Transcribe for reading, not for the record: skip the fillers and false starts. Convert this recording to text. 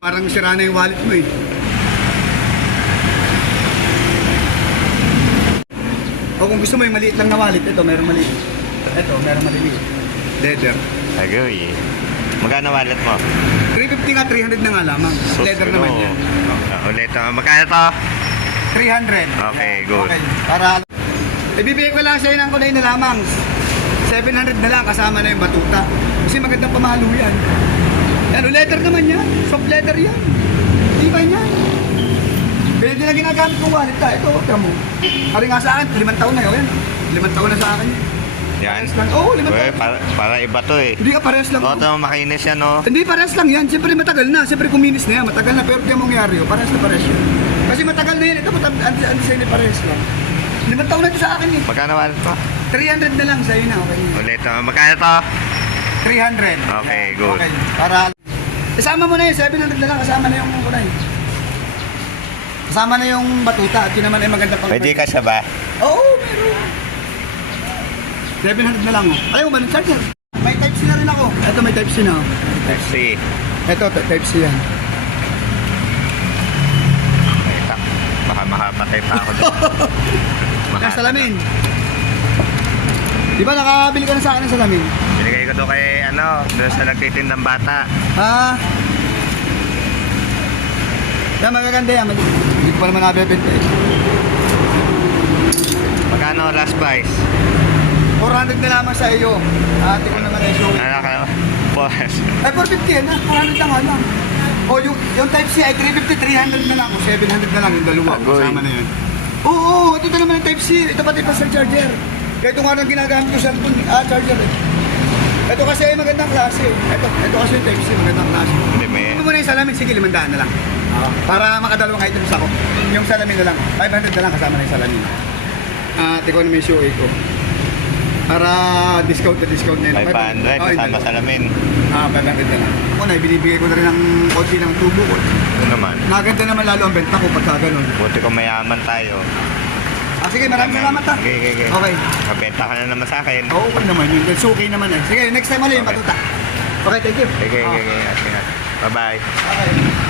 Parang sira na yung wallet mo eh. O kung gusto mo yung maliit lang na wallet, ito merong maliit. Ito, merong maliit. Leather. Agoy. Magkano wallet mo? 350 nga, 300 na nga lamang. Leather naman yan. Ulit. Magkano to? 300. Okay, good. Okay, para... Ibibigay ko lang sa'yo ng kulay na lamang. 700 na lang kasama na yung batuta. Kasi magandang pamalo yan. Yan, leather naman yan. Soft leather yan. Di ba yan? Kaya din na ginagamit kong wallet ka. Ito, tira mo. Kari nga sa akin, 5 taon na yun. 5 taon na sa akin. Yan. Oo, 5 Uy, taon. para iba to eh. Hindi ka parehas lang. O, ito makinis yan oh. Hindi, parehas lang yan. Siyempre matagal na. Siyempre kuminis na yan. Matagal na. Pero di ang mangyari. Parehas na parehas yan. Kasi matagal na yan. Ito, anti-sa'yo parehas lang. 5 taon na ito sa akin eh. Magkano wallet mo? 300 na lang sa'yo na. Okay. Ulit. Magkano to? 300. Okay, good. Okay. Para... Kasama mo na yun. 700 na lang. Kasama na yung kulay. Kasama na yung batuta. At yun naman ay maganda pang... Pwede ka siya ba? Oo, meron. 700 na lang oh. Ayaw mo ba ng charger? May type C na rin ako. Ito may type C na oh. Let's see. Ito, type C yan. Baka makapatay pa ako doon. Kaya salamin. Di ba nakabili ka na sa akin ng salamin? Binigay ko doon kay doon sa nagtitindang bata. Ah. Yan, magaganda yan. Hindi ko pa naman nabibenta eh. Magkano last price? 400 na lamang sa iyo. Ate ko naman ay show. Ano ka? Boss. Ay, 450 yan ha. 400 lang nga lang. O, yung type C ay 350, 300 na lang. O, 700 na lang yung dalawa. Agoy. Kasama na yun. Oo, ito naman yung type C. Ito pati pa sa charger. Kaya ito nga nang ginagamit ko sa charger eh. Ito kasi ay magandang klase. Ito kasi yung type C, magandang klase. Hindi may... Ito muna yung salamin. Sige, 500 na lang. Para makadalawang items ako. Yung salamin na lang. 500 na lang kasama na yung salamin. Ate ko na may show ko. Para discount na yun. 500 kasama salamin. 500 na lang. Ako na, binibigay ko na rin ng konti ng tubo ko. Ito naman. Maganda naman lalo ang benta ko pagka ganun. Buti ko mayaman tayo. Sige, maraming salamat ha. Okay. Okay. Kabenta ka na naman sa akin. Oo, okay naman yun. That's okay naman eh. Sige, next time ulit yung Okay. batuta. Okay, thank you. Okay. Bye-bye. Okay.